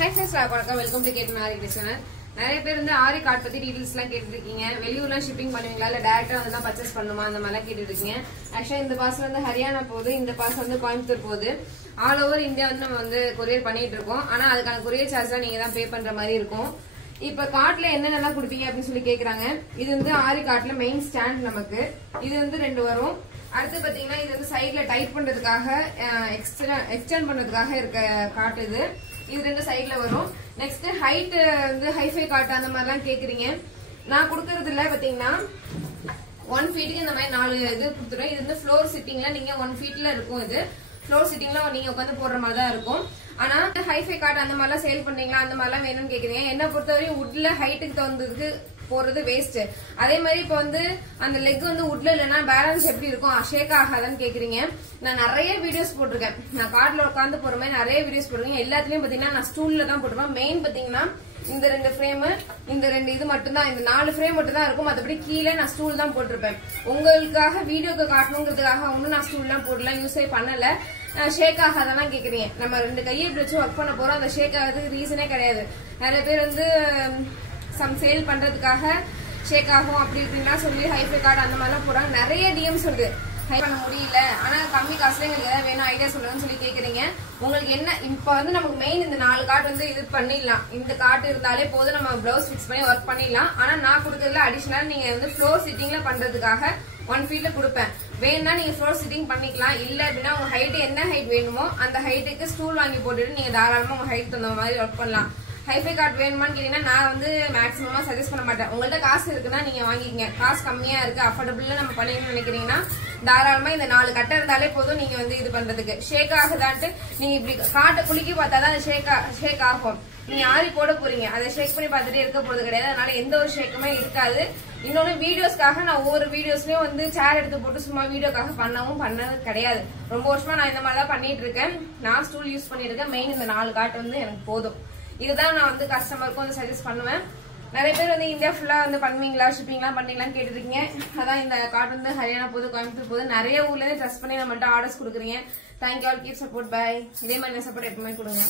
Hi friends, welcome to Kate Mary Krishnan. நிறைய பேர் வந்து ஆரி கார்ட் பத்தி டீடைல்ஸ் எல்லாம் கேட்டுட்டு இருக்கீங்க. வெளியூர்ல ஷிப்பிங் பண்ணுவீங்களா இல்ல டைரக்டா வந்து தான் பர்ச்சேஸ் பண்ணுமா அந்த மாதிரி கேட்டுட்டு இருக்கீங்க. ஆக்சுவலா இந்த பாஸ் வந்து ஹரியானா போகுது, இந்த பாஸ் வந்து கோயம்புத்தூர் போகுது. ஆல் ஓவர் இந்தியா வந்து நம்ம வந்து கொரியர் பண்ணிட்டு இருக்கோம். ஆனா அதுக்கான கொரியர் சார்ஜ் தான் நீங்க தான் பே பண்ற மாதிரி இருக்கும். இப்ப கார்ட்ல என்னென்னலாம் கொடுப்பீங்க அப்படின்னு சொல்லி கேக்குறாங்க. இது வந்து ஆரி கார்ட்ல மெயின் ஸ்டாண்ட் நமக்கு இது வந்து 2 வரும். அடுத்து பாத்தீங்கன்னா இது வந்து சைட்ல டைட் பண்றதுக்காக எக்ஸ்டெண்ட் பண்றதுக்காக இருக்க கார்ட் இது 2 சைட்ல வரும். நெக்ஸ்ட் ஹைட் வந்து ஹைஃபை கார்ட் அந்த மாதிரிலாம் கேக்குறீங்க. நான் கொடுக்கறது இல்ல பாத்தீங்கன்னா 1 ஃபீட்டுக்கு இந்த மாதிரி 4 இது கொடுத்துருவேன். இது வந்து ஃப்ளோர் சிட்டிங்ல நீங்க 1 ஃபீட்ல இருக்கும். இது ஃப்ளோர் சிட்டிங்ல நீங்க உட்காந்து போடுற மாதிரி தான் இருக்கும். ஆனா ஹைஃபை கார்ட் அந்த மாதிரிலாம் சேல் பண்ணீங்களா அந்த மாதிரிலாம் வேணும்னு கேக்குறீங்க. என்ன பொறுத்தவரையும் வுட்ல ஹைட்டுக்கு தகுந்ததுக்கு போறது வேஸ்ட். அதே மாதிரி இப்ப வந்து அந்த லெக் வந்து வுட்ல இல்லைன்னா பேலன்ஸ் எப்படி இருக்கும், ஷேக் ஆகாதான்னு கேக்குறீங்க. நான் நிறைய வீடியோஸ் போட்டிருக்கேன். நான் கார்ட்ல உட்காந்து போற மாதிரி நிறைய வீடியோஸ் போட்டிருக்கேன். எல்லாத்துலயும் பாத்தீங்கன்னா நான் ஸ்டூல்ல தான் போட்டிருப்பேன். மெயின் பாத்தீங்கன்னா இந்த 2 ஃப்ரேம் இந்த 2 இது மட்டும் தான், இந்த 4 ஃப்ரேம் மட்டும் தான் இருக்கும். மற்றபடி கீழே நான் ஸ்டூல் தான் போட்டிருப்பேன். உங்களுக்காக வீடியோக்கு காட்டணுங்கிறதுக்காக ஒன்னும் நான் ஸ்டூல் எல்லாம் போடலாம் யூஸே பண்ணல. ஷேக் ஆகாதெல்லாம் கேக்குறீங்க. நம்ம 2 கையை இப்படி வச்சு ஒர்க் பண்ண போறோம். அந்த ஷேக் ஆகிறதுக்கு ரீசனே கிடையாது. நிறைய பேர் வந்து சேல் பண்றதுக்காக ஷேக் ஆகும் அப்படி இப்படின்னா சொல்லி ஹைஃபை கார்டு அந்த மாதிரிலாம் போறாங்க. நிறைய டிஎம்ஸ் வருது, ஹை பண்ண முடியல ஆனா கம்மி காசுல எங்களுக்கு ஏதாவது வேணும் ஐடியா சொல்லுங்கன்னு சொல்லி கேக்குறீங்க. உங்களுக்கு என்ன இப்ப வந்து நமக்கு மெயின் இந்த 4 கார்டு வந்து இது பண்ணிடலாம். இந்த கார்டு இருந்தாலே போதும், நம்ம பிளவுஸ் ஃபிக்ஸ் பண்ணி ஒர்க் பண்ணிடலாம். ஆனா நான் கொடுக்கறதுல அடிஷனல் நீங்க வந்து ஃப்ளோர் சிட்டிங்ல பண்றதுக்காக 1 ஃபீட்ல கொடுப்பேன். வேணும்னா நீங்க ஃப்ளோர் சிட்டிங் பண்ணிக்கலாம். இல்ல அப்படின்னா உங்க ஹைட் என்ன ஹைட் வேணுமோ அந்த ஹைட்டுக்கு ஸ்டூல் வாங்கி போட்டுட்டு நீங்க தாராளமா உங்க ஹைட் தகுந்த மாதிரி ஒர்க் பண்ணலாம். ஹைஃபை கார்டு வேணுமான்னு கேட்டீங்கன்னா நான் வந்து மேக்ஸிமமா சஜஸ்ட் பண்ண மாட்டேன். உங்கள்ட்ட காசு இருக்குன்னா நீங்க வாங்கிக்கங்க. காசு கம்மியா இருக்கு, அஃபோர்டபுள்ல நம்ம பண்ணிக்கணும்னு நினைக்கிறீங்கன்னா தாராளமா இந்த 4 கட்டை இருந்தாலே போதும். நீங்க வந்து இது பண்றதுக்கு ஷேக் ஆகுதான்ட்டு நீங்க இப்படி காட்டை குலுக்கி பார்த்தாதான் அது ஷேக் ஆகும். நீங்க ஆரி போட போறீங்க, அதை ஷேக் பண்ணி பார்த்துட்டே இருக்க போறது கிடையாது. அதனால எந்த ஒரு ஷேக்குமே இருக்காது. இன்னொன்னு வீடியோஸ்க்காக நான் ஒவ்வொரு வீடியோஸ்லயும் வந்து சேர் எடுத்து போட்டு சும்மா வீடியோக்காக பண்ணது கிடையாது. ரொம்ப வருஷமா நான் இந்த மாதிரிதான் பண்ணிட்டு இருக்கேன். நான் ஸ்டூல் யூஸ் பண்ணிட்டு இருக்கேன். மெயின் இந்த 4 காட்டு வந்து எனக்கு போதும். இதுதான் நான் வந்து கஸ்டமருக்கும் வந்து சஜஸ்ட் பண்ணுவேன். நிறைய பேர் வந்து இந்தியா ஃபுல்லா வந்து பண்ணுவீங்களா ஷிப்பிங்லாம் பண்ணீங்களான்னு கேட்டுருக்கீங்க. அதான் இந்த கார்டு வந்து ஹரியானா போகுது, கோயம்புத்தூர் போகுது. நிறைய ஊர்ல இருந்து ட்ரஸ்ட் பண்ணி நம்மள்ட்ட ஆர்டர்ஸ் கொடுக்குறீங்க. Thank you all, keep support. Bye. இதே மாதிரி சப்போர்ட் எப்பவுமே கொடுங்க.